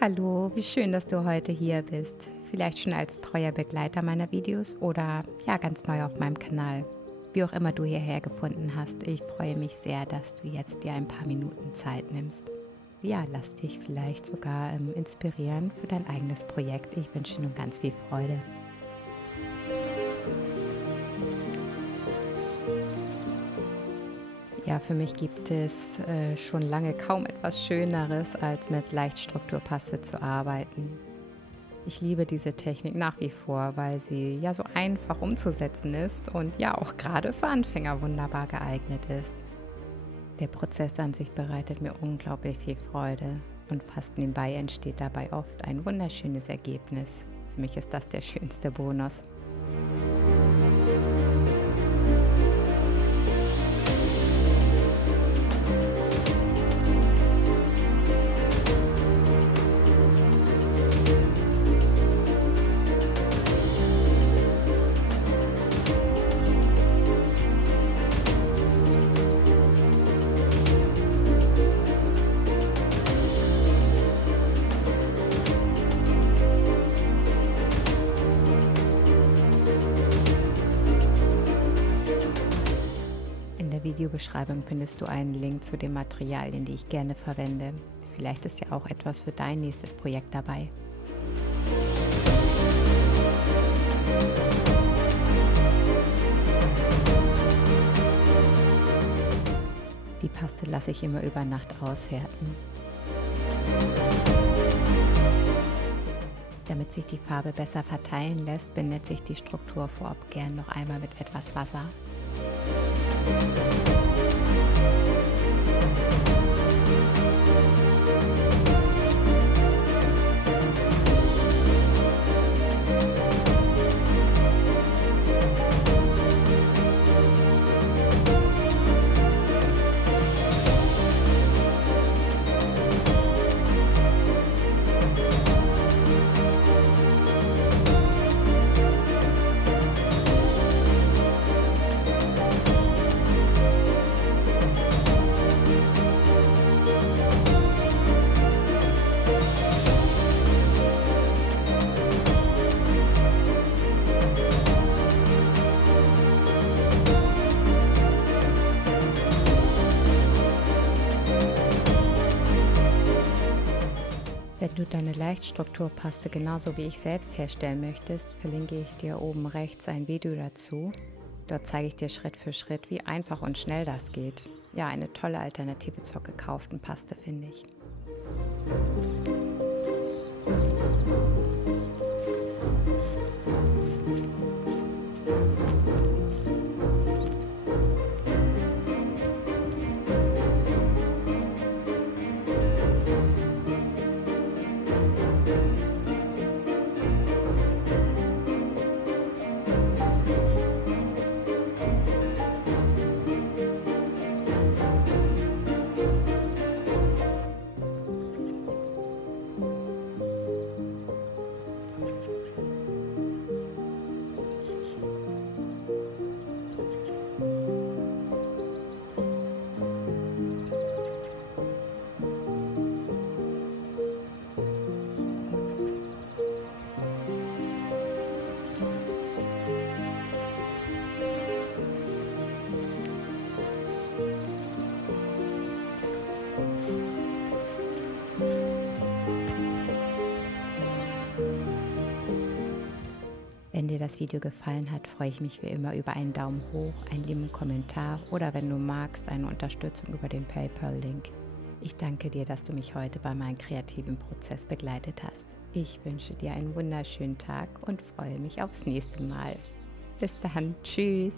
Hallo, wie schön, dass du heute hier bist. Vielleicht schon als treuer Begleiter meiner Videos oder ja, ganz neu auf meinem Kanal. Wie auch immer du hierher gefunden hast, ich freue mich sehr, dass du jetzt dir ein paar Minuten Zeit nimmst. Ja, lass dich vielleicht sogar inspirieren für dein eigenes Projekt. Ich wünsche dir nun ganz viel Freude. Ja, für mich gibt es schon lange kaum etwas Schöneres, als mit Leichtstrukturpaste zu arbeiten. Ich liebe diese Technik nach wie vor, weil sie ja so einfach umzusetzen ist und ja auch gerade für Anfänger wunderbar geeignet ist. Der Prozess an sich bereitet mir unglaublich viel Freude und fast nebenbei entsteht dabei oft ein wunderschönes Ergebnis. Für mich ist das der schönste Bonus. In der Videobeschreibung findest du einen Link zu den Materialien, die ich gerne verwende. Vielleicht ist ja auch etwas für dein nächstes Projekt dabei. Die Paste lasse ich immer über Nacht aushärten. Damit sich die Farbe besser verteilen lässt, benetze ich die Struktur vorab gern noch einmal mit etwas Wasser. Wenn du deine Leichtstrukturpaste genauso wie ich selbst herstellen möchtest, verlinke ich dir oben rechts ein Video dazu. Dort zeige ich dir Schritt für Schritt, wie einfach und schnell das geht. Ja, eine tolle Alternative zur gekauften Paste, finde ich. Wenn dir das Video gefallen hat, freue ich mich wie immer über einen Daumen hoch, einen lieben Kommentar oder wenn du magst, eine Unterstützung über den PayPal-Link. Ich danke dir, dass du mich heute bei meinem kreativen Prozess begleitet hast. Ich wünsche dir einen wunderschönen Tag und freue mich aufs nächste Mal. Bis dann, tschüss!